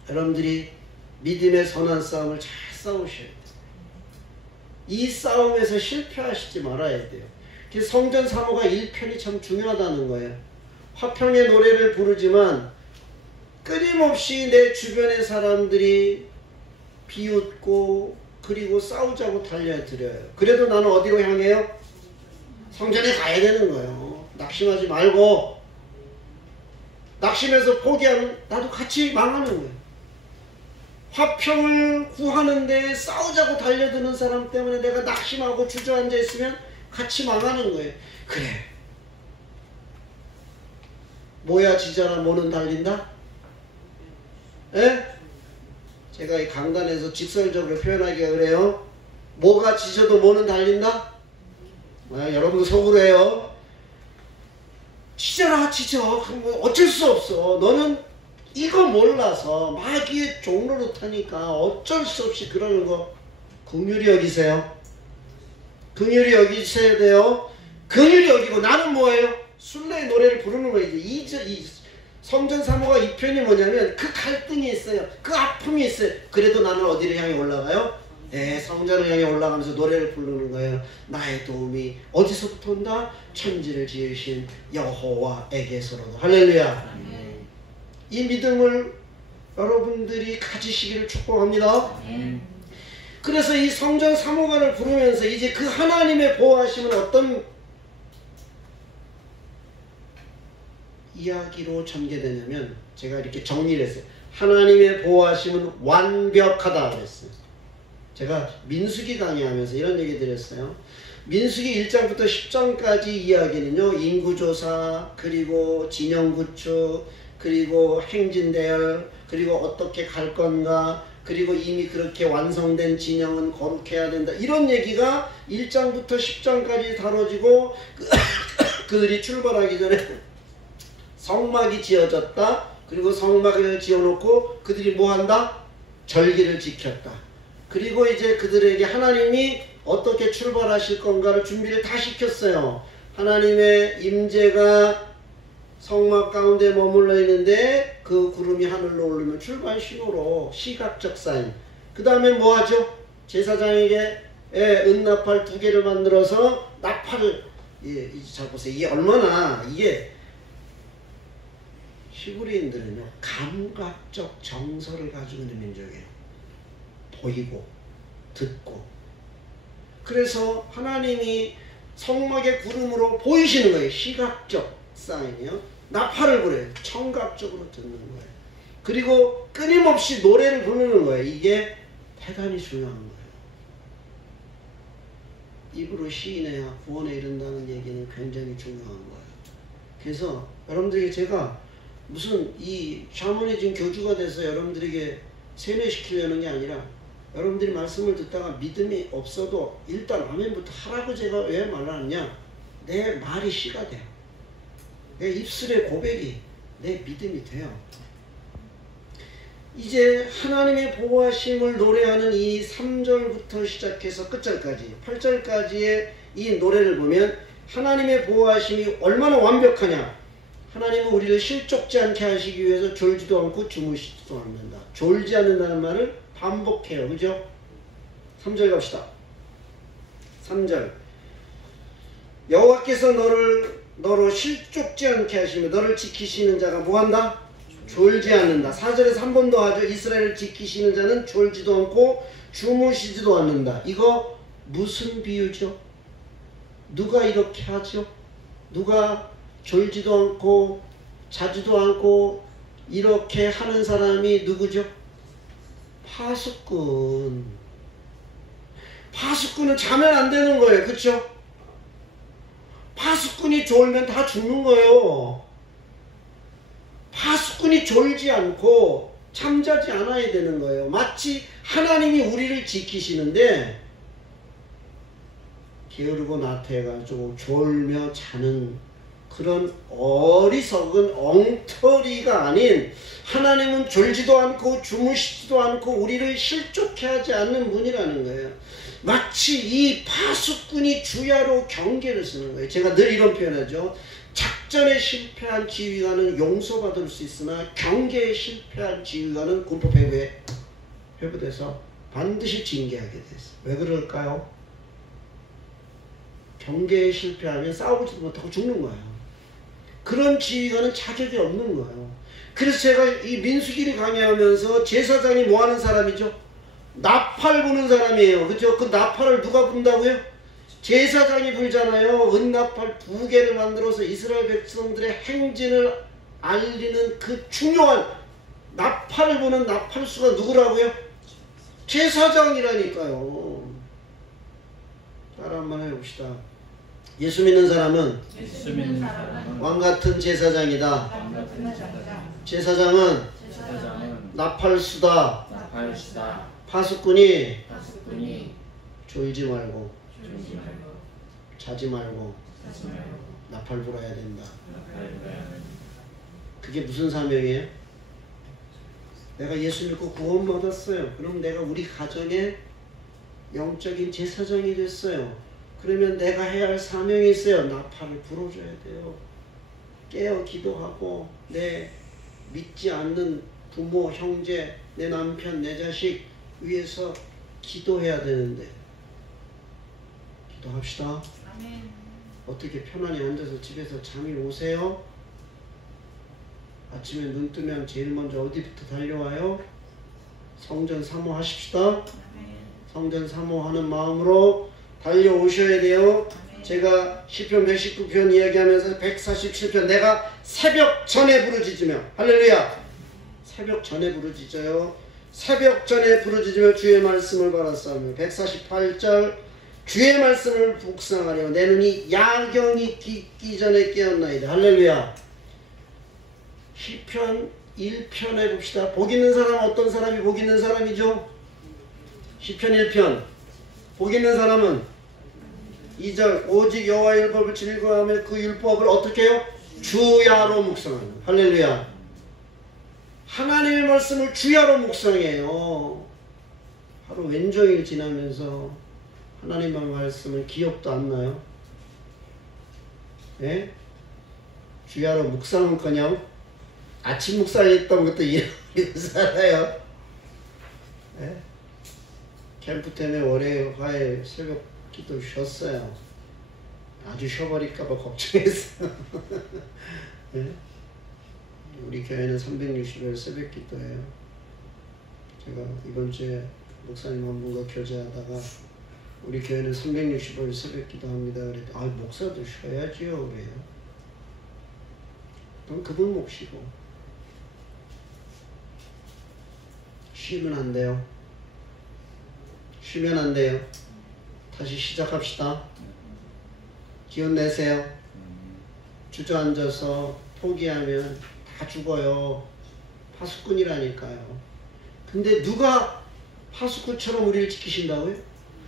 여러분들이 믿음의 선한 싸움을 잘 싸우셔야 돼요. 이 싸움에서 실패하시지 말아야 돼요. 성전 사모가 1편이 참 중요하다는 거예요. 화평의 노래를 부르지만 끊임없이 내 주변의 사람들이 비웃고 그리고 싸우자고 달려들어요. 그래도 나는 어디로 향해요? 성전에 가야 되는 거예요. 낙심하지 말고, 낙심해서 포기하면 나도 같이 망하는 거예요. 화평을 구하는데 싸우자고 달려드는 사람 때문에 내가 낙심하고 주저앉아 있으면 같이 망하는 거예요. 그래, 뭐야 지잖아 뭐는 달린다? 에? 제가 이 강단에서 직설적으로 표현하기가 그래요. 뭐가 지져도 뭐는 달린다? 여러분도 속으로 해요. 지져라 지져. 어쩔 수 없어. 너는 이거 몰라서 마귀의 종로로 타니까 어쩔 수 없이 그러는 거 긍휼히 여기세요. 긍휼히 여기셔야 돼요. 긍휼히 여기고 나는 뭐예요? 순례의 노래를 부르는 거예요. 이 성전 사모가 2편이 뭐냐면 그 갈등이 있어요. 그 아픔이 있어요. 그래도 나는 어디를 향해 올라가요? 성전을 향해 올라가면서 노래를 부르는 거예요. 나의 도움이 어디서부터 온다? 천지를 지으신 여호와에게서로도. 할렐루야. 이 믿음을 여러분들이 가지시기를 축복합니다. 그래서 이 성전 사모관을 부르면서 이제 그 하나님의 보호하심은 어떤 이야기로 전개되냐면, 제가 이렇게 정리를 했어요. 하나님의 보호하심은 완벽하다 그랬어요. 제가 민수기 강의하면서 이런 얘기 드렸어요. 민수기 1장부터 10장까지 이야기는요, 인구조사, 그리고 진영구축, 그리고 행진대열, 그리고 어떻게 갈 건가, 그리고 이미 그렇게 완성된 진영은 거룩해야 된다, 이런 얘기가 1장부터 10장까지 다뤄지고 그들이 출발하기 전에 성막이 지어졌다. 그리고 성막을 지어놓고 그들이 뭐한다? 절기를 지켰다. 그리고 이제 그들에게 하나님이 어떻게 출발하실 건가를 준비를 다 시켰어요. 하나님의 임재가 성막 가운데 머물러 있는데 그 구름이 하늘로 오르면 출발 신호로 시각적 사인. 그 다음에 뭐하죠? 제사장에게 은나팔 2개를 만들어서 나팔을, 잘 보세요. 이게 얼마나, 이게 히브리인들은요 감각적 정서를 가지고 있는 민족이에요. 보이고 듣고. 그래서 하나님이 성막의 구름으로 보이시는 거예요. 시각적 사인이요. 나팔을 불어요. 청각적으로 듣는 거예요. 그리고 끊임없이 노래를 부르는 거예요. 이게 대단히 중요한 거예요. 입으로 시인해야 구원에 이른다는 얘기는 굉장히 중요한 거예요. 그래서 여러분들에게 제가 무슨 이 샤머니즘 교주가 돼서 여러분들에게 세뇌시키려는 게 아니라, 여러분들이 말씀을 듣다가 믿음이 없어도 일단 아멘부터 하라고 제가 왜 말하느냐, 내 말이 시가 돼요. 내 입술의 고백이 내 믿음이 돼요. 이제 하나님의 보호하심을 노래하는 이 3절부터 시작해서 끝절까지 8절까지의 이 노래를 보면 하나님의 보호하심이 얼마나 완벽하냐. 하나님은 우리를 실족지 않게 하시기 위해서 졸지도 않고 주무시지도 않는다. 졸지 않는다는 말을 반복해요. 그죠? 3절 갑시다. 3절. 여호와께서 너로 실족지 않게 하시며 너를 지키시는 자가 뭐한다? 졸지 않는다. 4절에서 한 번 더 하죠. 이스라엘을 지키시는 자는 졸지도 않고 주무시지도 않는다. 이거 무슨 비유죠? 누가 이렇게 하죠? 누가 졸지도 않고 자지도 않고 이렇게 하는 사람이 누구죠? 파수꾼. 파수꾼은 자면 안 되는 거예요. 그렇죠? 파수꾼이 졸면 다 죽는 거예요. 파수꾼이 졸지 않고 잠자지 않아야 되는 거예요. 마치 하나님이 우리를 지키시는데 게으르고 나태해가지고 졸며 자는 그런 어리석은 엉터리가 아닌, 하나님은 졸지도 않고 주무시지도 않고 우리를 실족해 하지 않는 분이라는 거예요. 마치 이 파수꾼이 주야로 경계를 쓰는 거예요. 제가 늘 이런 표현하죠. 작전에 실패한 지휘관은 용서받을 수 있으나 경계에 실패한 지휘관은 군법 회부에 회부돼서 반드시 징계하게 됐어요. 왜 그럴까요? 경계에 실패하면 싸우지도 못하고 죽는 거예요. 그런 지휘관은 자격이 없는 거예요. 그래서 제가 이 민수기를 강의하면서 제사장이 뭐 하는 사람이죠? 나팔 부는 사람이에요. 그죠? 그 나팔을 누가 분다고요? 제사장이 불잖아요. 은나팔 2개를 만들어서 이스라엘 백성들의 행진을 알리는 그 중요한 나팔을 부는 나팔수가 누구라고요? 제사장이라니까요. 따라 한번 해봅시다. 예수 믿는 사람은 왕같은 제사장이다. 제사장은 나팔수다. 파수꾼이 졸지 말고 자지 말고 나팔 불어야 된다. 그게 무슨 사명이에요? 내가 예수 믿고 구원받았어요. 그럼 내가 우리 가정에 영적인 제사장이 됐어요. 그러면 내가 해야 할 사명이 있어요. 나팔을 불어줘야 돼요. 깨어 기도하고 내 믿지 않는 부모, 형제, 내 남편, 내 자식 위해서 기도해야 되는데 기도합시다. 아멘. 어떻게 편안히 앉아서 집에서 잠이 오세요? 아침에 눈 뜨면 제일 먼저 어디부터 달려와요? 성전 사모하십시다. 아멘. 성전 사모하는 마음으로 달려오셔야 돼요. 아멘. 제가 시편 119편 이야기하면서 147편 내가 새벽 전에 부르짖으며 할렐루야, 새벽 전에 부르짖어요. 새벽 전에 부르짖으며 주의 말씀을 바라싸며 148절 주의 말씀을 묵상하려 내 눈이 야경이 깊기 전에 깨었나이다. 할렐루야. 시편 1편에 봅시다. 복 있는 사람, 어떤 사람이 복 있는 사람이죠? 시편 1편 복 있는 사람은 2절 오직 여호와의 율법을 즐거워하며 그 율법을 어떻게 해요? 주야로 묵상하는. 할렐루야. 하나님의 말씀을 주야로 묵상해요. 하루 왼종일 지나면서 하나님의 말씀을 기억도 안 나요? 예? 주야로 묵상은커녕 아침 묵상했던 것도 잊어버리고 살아요. 예? 캠프 때문에 월요일, 화요일 새벽 기도 쉬었어요. 아주 쉬어버릴까봐 걱정했어요. 예? 우리 교회는 360일 새벽 기도예요. 제가 이번 주에 목사님 한 분과 교제하다가 우리 교회는 360일 새벽 기도합니다. 그랬더니 아, 목사도 쉬어야지요. 그래요. 그럼 그분 못 쉬고 쉬면 안 돼요. 쉬면 안 돼요. 다시 시작합시다. 기운 내세요. 주저앉아서 포기하면 다 죽어요. 파수꾼이라니까요. 근데 누가 파수꾼처럼 우리를 지키신다고요?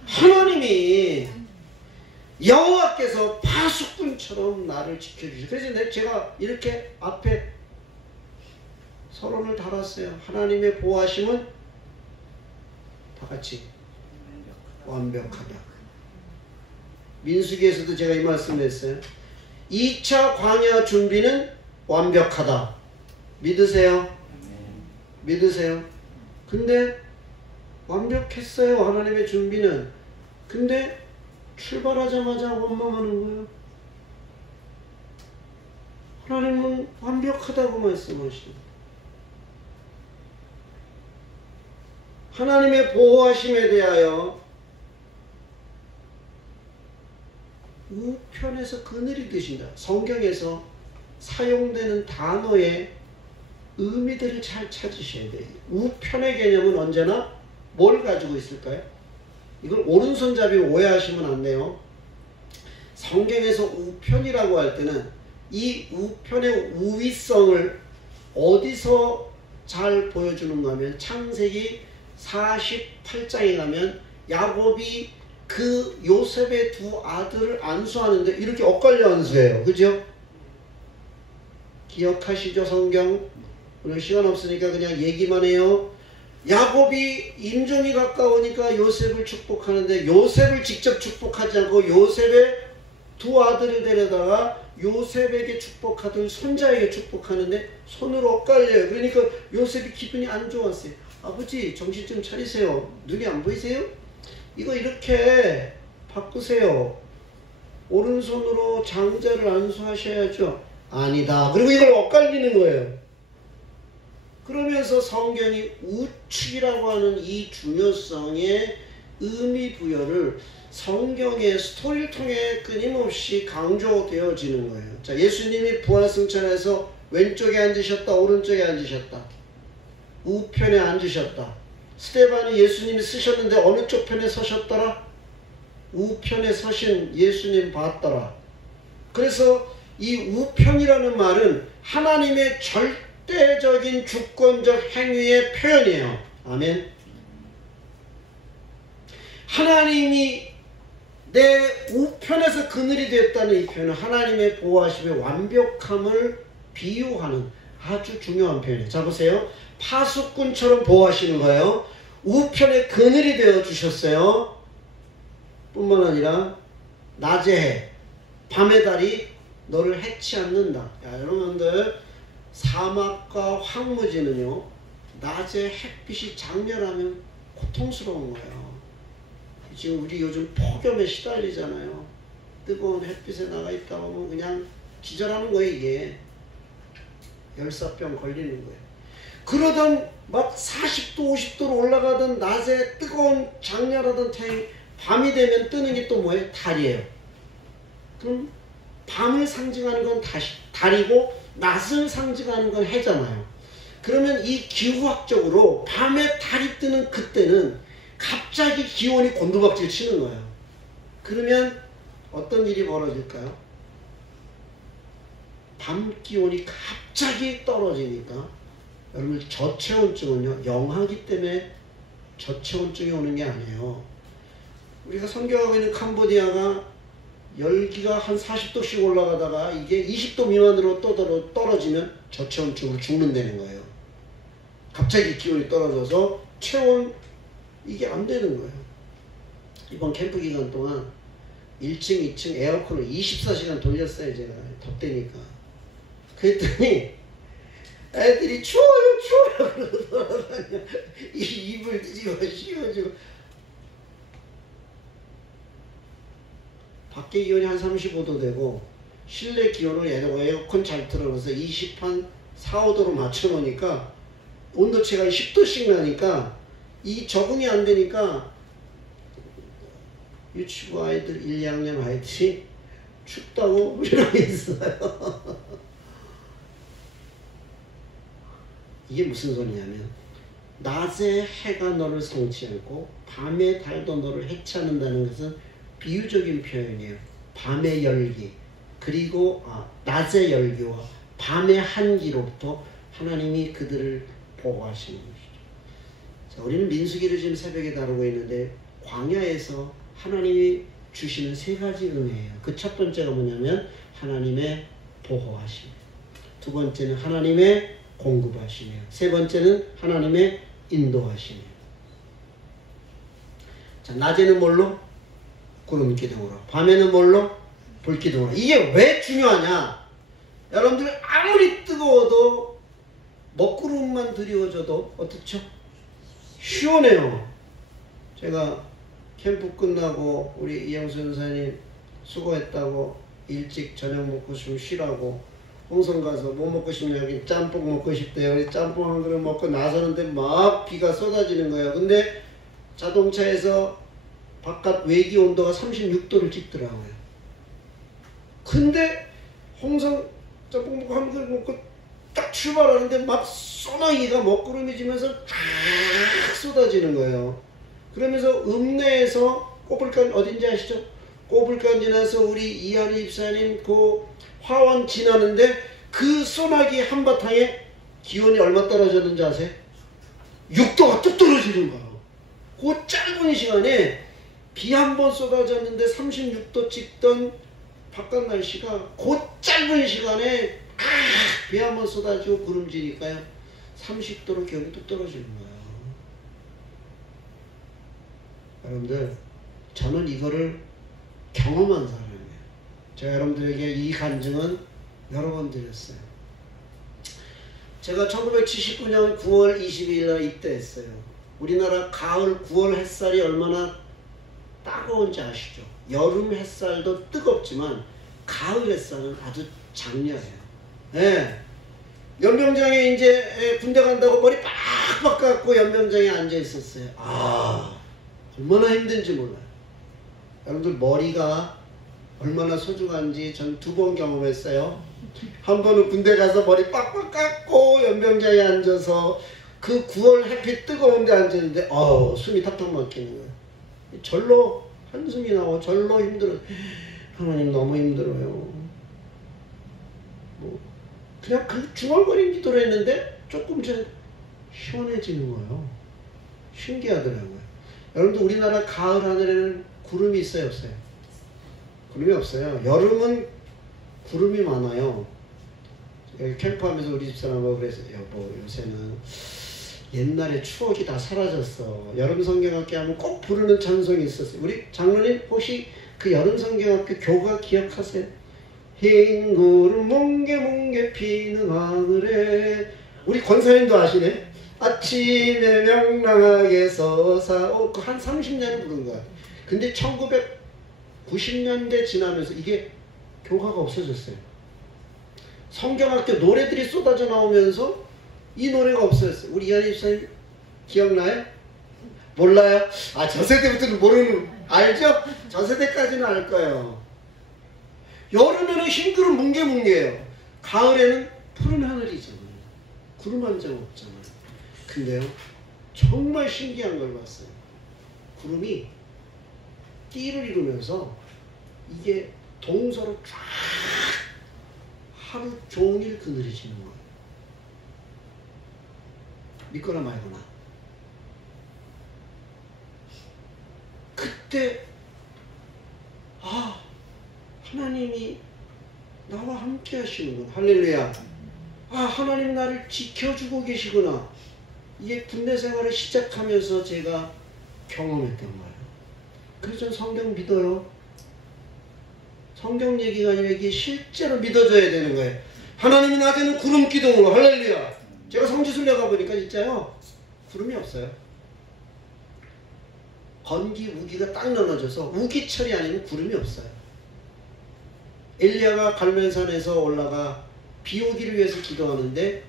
하나님이, 여호와께서 파수꾼처럼 나를 지켜주시죠. 그래서 제가 이렇게 앞에 서론을 달았어요. 하나님의 보호하심은 다 같이 완벽하다. 민수기에서도 제가 이 말씀을 했어요. 2차 광야 준비는 완벽하다. 믿으세요? 믿으세요? 근데 완벽했어요. 하나님의 준비는. 근데 출발하자마자 원망하는 거예요. 하나님은 완벽하다고 말씀하십니다. 하나님의 보호하심에 대하여 우편에서 그늘이 드신다. 성경에서 사용되는 단어의 의미들을 잘 찾으셔야 돼요. 우편의 개념은 언제나 뭘 가지고 있을까요? 이걸 오른손잡이 오해하시면 안 돼요. 성경에서 우편이라고 할 때는 이 우편의 우위성을 어디서 잘 보여주는가 하면 창세기 48장에 가면 야곱이 그 요셉의 두 아들을 안수하는데 이렇게 엇갈려 안수해요. 그죠? 기억하시죠? 성경? 오늘 시간 없으니까 그냥 얘기만 해요. 야곱이 임종이 가까우니까 요셉을 축복하는데 요셉을 직접 축복하지 않고 요셉의 두 아들을 데려다가 요셉에게 축복하던 손자에게 축복하는데 손으로 엇갈려요. 그러니까 요셉이 기분이 안 좋았어요. 아버지 정신 좀 차리세요. 눈이 안 보이세요? 이거 이렇게 바꾸세요. 오른손으로 장자를 안수하셔야죠. 아니다. 그리고 이걸 엇갈리는 거예요. 그러면서 성경이 우측이라고 하는 이 중요성의 의미 부여를 성경의 스토리를 통해 끊임없이 강조되어지는 거예요. 자, 예수님이 부활승천해서 왼쪽에 앉으셨다, 오른쪽에 앉으셨다, 우편에 앉으셨다. 스데반이 예수님이 쓰셨는데 어느 쪽 편에 서셨더라? 우편에 서신 예수님 봤더라. 그래서 이 우편이라는 말은 하나님의 절대적인 주권적 행위의 표현이에요. 아멘. 하나님이 내 우편에서 그늘이 됐다는 이 표현은 하나님의 보호하심의 완벽함을 비유하는 아주 중요한 표현이에요. 자, 보세요. 파수꾼처럼 보호하시는 거예요. 우편에 그늘이 되어 주셨어요. 뿐만 아니라 낮의 해, 밤의 달이 너를 해치 않는다. 야, 여러분들, 사막과 황무지는요, 낮에 햇빛이 장렬하면 고통스러운 거예요. 지금 우리 요즘 폭염에 시달리잖아요. 뜨거운 햇빛에 나가 있다 보면 그냥 기절하는 거예요. 이게 열사병 걸리는 거예요. 그러던 막 40도 50도로 올라가던 낮에 뜨거운 장렬하던 태양이 밤이 되면 뜨는 게 또 뭐예요? 달이에요. 그럼 밤을 상징하는 건 달이고 낮을 상징하는 건 해잖아요. 그러면 이 기후학적으로 밤에 달이 뜨는 그때는 갑자기 기온이 곤두박질 치는 거예요. 그러면 어떤 일이 벌어질까요? 밤 기온이 갑자기 떨어지니까, 여러분, 저체온증은요, 영하기 때문에 저체온증이 오는 게 아니에요. 우리가 선교하고 있는 캄보디아가 열기가 한 40도씩 올라가다가 이게 20도 미만으로 떨어지면 저체온증으로 죽는다는 거예요. 갑자기 기온이 떨어져서 체온, 이게 안 되는 거예요. 이번 캠프 기간 동안 1층, 2층 에어컨을 24시간 돌렸어요. 제가 덥다니까. 그랬더니 애들이 추워요 그러더라고요. 이불 뒤집어 씌워주고. 밖에 기온이 한 35도 되고 실내 기온을 에어컨 잘 틀어놓아서 20한 4, 5도로 맞춰놓으니까 온도차가 10도씩 나니까 이 적응이 안 되니까 유치부 아이들 1, 2학년 아이들이 춥다고 이러고 있어요. 이게 무슨 소리냐면, 낮에 해가 너를 성치 않고 밤에 달도 너를 해치 않는다는 것은 비유적인 표현이에요. 밤의 열기, 그리고 낮의 열기와 밤의 한기로부터 하나님이 그들을 보호하시는 것이죠. 자, 우리는 민수기를 지금 새벽에 다루고 있는데 광야에서 하나님이 주시는 세 가지 은혜예요. 그 첫 번째가 뭐냐면 하나님의 보호하심, 두 번째는 하나님의 공급하심이에요. 세 번째는 하나님의 인도하심이에요. 자, 낮에는 뭘로? 구름 기둥으로. 밤에는 뭘로? 불 기둥으로. 이게 왜 중요하냐? 여러분들 아무리 뜨거워도 먹구름만 드리워줘도 어떻죠? 시원해요. 제가 캠프 끝나고 우리 이영수 연사님 수고했다고 일찍 저녁 먹고 좀 쉬라고 홍성 가서 뭐 먹고 싶냐, 여기 짬뽕 먹고 싶대요. 우리 짬뽕 한 그릇 먹고 나서는데 막 비가 쏟아지는 거예요. 근데 자동차에서 바깥 외기 온도가 36도를 찍더라고요. 근데 홍성 짬뽕 먹고 한 그릇 먹고 딱 출발하는데 막 소나기가 먹구름이 지면서 쫙 쏟아지는 거예요. 그러면서 읍내에서 꼬불간 어딘지 아시죠? 꼬불간 지나서 우리 이한희 집사님 그 화원 지나는데 그 소나기 한바탕에 기온이 얼마 떨어졌는지 아세요? 6도가 뚝 떨어지는 거예요. 그 짧은 시간에 비 한 번 쏟아졌는데 36도 찍던 바깥 날씨가 그 짧은 시간에 비 한 번 쏟아지고 구름지니까요 30도로 기온이 뚝 떨어지는 거예요. 여러분들, 저는 이거를 경험한 사람이에요. 제가 여러분들에게 이 간증은 여러 번 드렸어요. 제가 1979년 9월 22일 날 입대했어요. 우리나라 가을 9월 햇살이 얼마나 따가운지 아시죠? 여름 햇살도 뜨겁지만 가을 햇살은 아주 장렬해요. 네. 연병장에 이제 군대 간다고 머리 빡빡 깎고 연병장에 앉아 있었어요. 얼마나 힘든지 몰라요. 여러분들 머리가 얼마나 소중한지 전 2번 경험했어요. 한 번은 군대 가서 머리 빡빡 깎고 연병장에 앉아서 그 9월 햇빛 뜨거운 데 앉았는데 숨이 탁탁 막히는 거예요. 절로 한숨이 나와. 절로 힘들어요. 하나님 너무 힘들어요. 뭐 그냥 그 중얼거린 기도를 했는데 조금 전에 시원해지는 거예요. 신기하더라고요. 여러분들 우리나라 가을 하늘에는 구름이 있어요, 없어요? 구름이 없어요. 여름은 구름이 많아요. 캠프하면서 우리 집사람하고 그래서 여보 요새는 옛날에 추억이 다 사라졌어. 여름 성경학교 하면 꼭 부르는 찬송이 있었어요. 우리 장로님 혹시 그 여름 성경학교 교가 기억하세요? 흰 구름 뭉게뭉게 피는 하늘에. 우리 권사님도 아시네. 아침에 명랑하게 서사. 한 30년을 부른 것 같아요. 근데 1990년대 지나면서 이게 교가가 없어졌어요. 성경학교 노래들이 쏟아져 나오면서 이 노래가 없어졌어요. 우리 이한희 집사님 기억나요? 몰라요? 저 세대부터는 모르는, 알죠? 저 세대까지는 알 거예요. 여름에는 흰구름 뭉게뭉게예요. 가을에는 푸른 하늘이잖아요. 구름 한 장 없잖아요. 근데요, 정말 신기한 걸 봤어요. 구름이 띠를 이루면서 이게 동서로 쫙 하루 종일 그늘해지는 거예요. 믿거나 말거나. 그때 하나님이 나와 함께 하시는구나. 할렐루야. 하나님이 나를 지켜주고 계시구나. 이게 군대 생활을 시작하면서 제가 경험했던 거예요. 그래서 전 성경 믿어요. 성경 얘기가 아니라 이게 실제로 믿어져야 되는 거예요. 하나님이 낮에는 구름 기둥으로. 할렐루야. 제가 성지순례 가보니까 진짜요, 구름이 없어요. 건기, 우기가 딱 나눠져서 우기철이 아니면 구름이 없어요. 엘리야가 갈멜산에서 올라가 비 오기를 위해서 기도하는데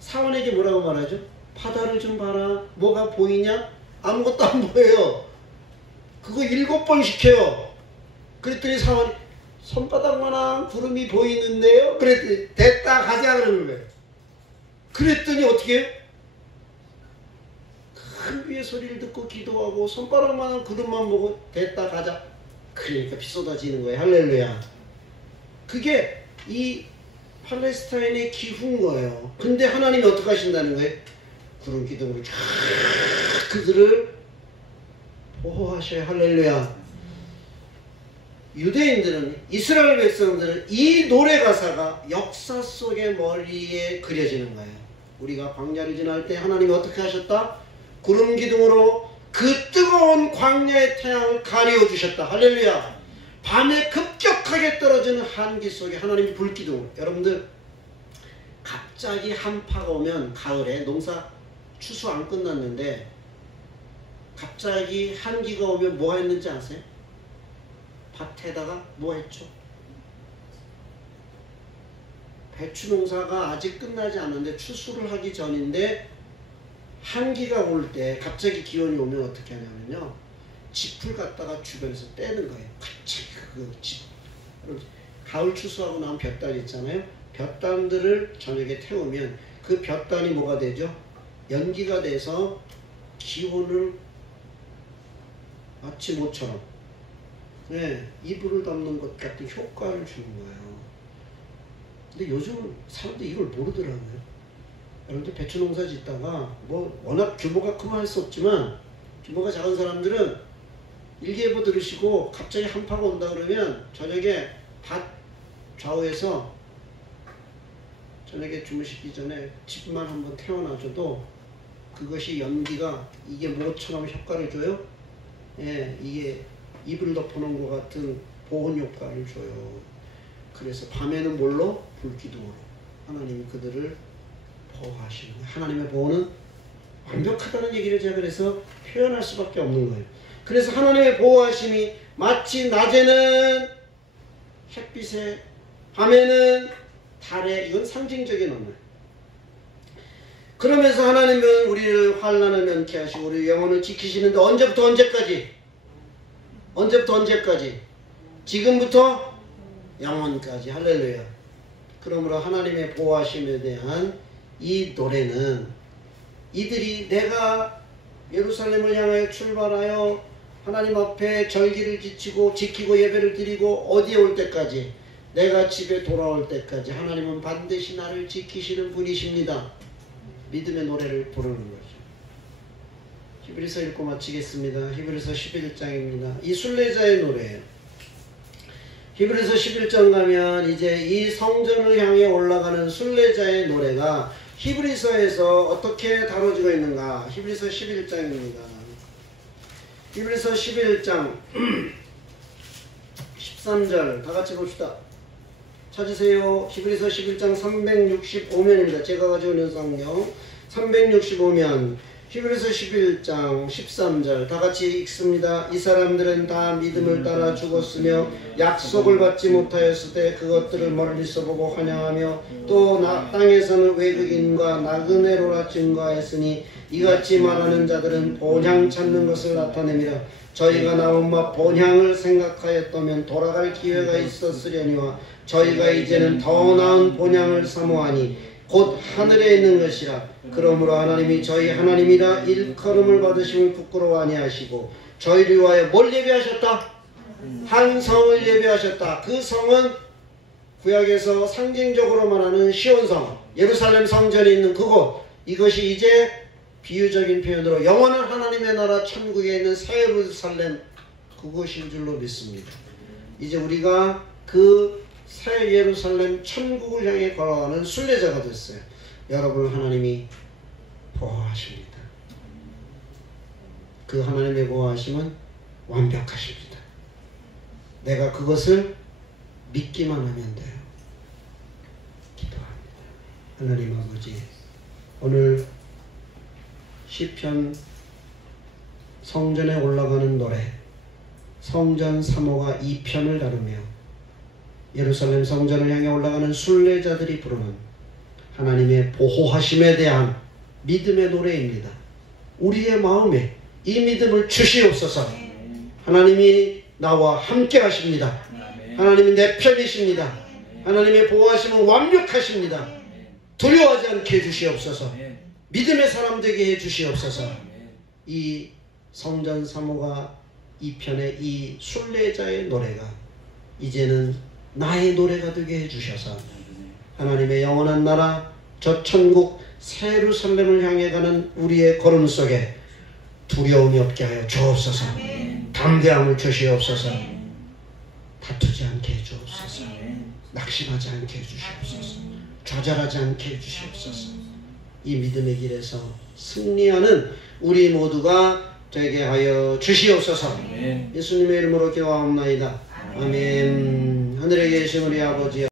사원에게 뭐라고 말하죠? 바다를 좀 봐라. 뭐가 보이냐? 아무것도 안 보여요. 그거 7번 시켜요. 그랬더니 사원이 손바닥만한 구름이 보이는데요? 그랬더니 됐다 가자 그러는 거예요. 그랬더니 어떻게 해요? 큰 비의 소리를 듣고 기도하고 손바닥만한 구름만 보고 됐다 가자. 그러니까 비 쏟아지는 거예요. 할렐루야. 그게 이 팔레스타인의 기후인 거예요. 근데 하나님이 어떻게 하신다는 거예요? 구름 기둥으로 쫙 그들을 보호하셔요. 할렐루야. 유대인들은, 이스라엘 백성들은 이 노래 가사가 역사 속의 머리에 그려지는 거예요. 우리가 광야를 지날 때 하나님이 어떻게 하셨다? 구름 기둥으로 그 뜨거운 광야의 태양을 가리워 주셨다. 할렐루야. 밤에 급격하게 떨어지는 한기 속에 하나님이 불기둥. 여러분들 갑자기 한파가 오면 가을에 농사 추수 안 끝났는데 갑자기 한기가 오면 뭐 했는지 아세요? 밭에다가 뭐 했죠? 배추 농사가 아직 끝나지 않았는데 추수를 하기 전인데 한기가 올 때 갑자기 기온이 오면 어떻게 하냐면요, 짚을 갖다가 주변에서 떼는 거예요. 갑자기 그 짚. 가을 추수하고 나면 볕단 있잖아요. 볕단들을 저녁에 태우면 그 볕단이 뭐가 되죠? 연기가 돼서 기온을 마치 모처럼 이불을 덮는 것 같은 효과를 주는 거예요. 근데 요즘은 사람들이 이걸 모르더라고요. 여러분들 배추 농사 짓다가 뭐 워낙 규모가 크면 할 수 없지만 규모가 작은 사람들은 일기예보 들으시고 갑자기 한파가 온다 그러면 저녁에 밭 좌우에서 저녁에 주무시기 전에 집만 한번 태워놔줘도 그것이 연기가 이게 뭐처럼 효과를 줘요? 이게 이불 덮어놓은 것 같은 보온 효과를 줘요. 그래서 밤에는 뭘로? 불기둥으로 하나님이 그들을 보호하시는 거예요. 하나님의 보호는 완벽하다는 얘기를 제가 그래서 표현할 수밖에 없는 거예요. 그래서 하나님의 보호하심이 마치 낮에는 햇빛에, 밤에는 달에, 이건 상징적인 언어예요. 그러면서 하나님은 우리를 환난을 면케 하시고 우리 영혼을 지키시는데 언제부터 언제까지? 언제부터 언제까지? 지금부터 영원까지. 할렐루야. 그러므로 하나님의 보호하심에 대한 이 노래는 이들이 내가 예루살렘을 향하여 출발하여 하나님 앞에 절기를 지키고 예배를 드리고 어디에 올 때까지, 내가 집에 돌아올 때까지 하나님은 반드시 나를 지키시는 분이십니다. 믿음의 노래를 부르는 거죠. 히브리서 읽고 마치겠습니다. 히브리서 11장입니다. 이 순례자의 노래예요. 히브리서 11장 가면 이제 이 성전을 향해 올라가는 순례자의 노래가 히브리서에서 어떻게 다뤄지고 있는가. 히브리서 11장입니다. 히브리서 11장 13절 다 같이 봅시다. 찾으세요. 히브리서 11장 365면입니다. 제가 가지고 있는 성경 365면 히브리서 11장 13절 다 같이 읽습니다. 이 사람들은 다 믿음을 따라 죽었으며 약속을 받지 못하였을 때 그것들을 멀리서 보고 환영하며 또 땅에서는 외국인과 나그네로라 증거하였으니 이같이 말하는 자들은 본향 찾는 것을 나타내미라. 저희가 나온 바 본향을 생각하였다면 돌아갈 기회가 있었으려니와 저희가 이제는 더 나은 본향을 사모하니 곧 하늘에 있는 것이라. 그러므로 하나님이 저희 하나님이라 일컬음을 받으심을 부끄러워 아니하시고 저희를 위하여 뭘 예배하셨다? 한 성을 예배하셨다. 그 성은 구약에서 상징적으로 말하는 시온성, 예루살렘 성전이 있는 그곳. 이것이 이제 비유적인 표현으로 영원한 하나님의 나라 천국에 있는 새 예루살렘, 그곳인 줄로 믿습니다. 이제 우리가 그 새 예루살렘 천국을 향해 걸어가는 순례자가 됐어요. 여러분을 하나님이 보호하십니다. 그 하나님의 보호하심은 완벽하십니다. 내가 그것을 믿기만 하면 돼요. 기도합니다. 하나님 아버지, 오늘 시편 성전에 올라가는 노래 성전 3호가 2편을 다루며 예루살렘 성전을 향해 올라가는 순례자들이 부르는 하나님의 보호하심에 대한 믿음의 노래입니다. 우리의 마음에 이 믿음을 주시옵소서. 하나님이 나와 함께 하십니다. 하나님이 내 편이십니다. 하나님의 보호하심은 완벽하십니다. 두려워하지 않게 해주시옵소서. 믿음의 사람 되게 해주시옵소서. 이 성전 3호가 2편의 이 순례자의 노래가 이제는 나의 노래가 되게 해주셔서 하나님의 영원한 나라 저 천국 새 예루살렘을 향해 가는 우리의 걸음 속에 두려움이 없게 하여 주옵소서. 담대함을 주시옵소서. 다투지 않게 해주옵소서. 낙심하지 않게 해주시옵소서. 좌절하지 않게 해주시옵소서. 이 믿음의 길에서 승리하는 우리 모두가 되게 하여 주시옵소서. 예수님의 이름으로 기도하옵나이다. 아멘. 하늘에 계신 우리 아버지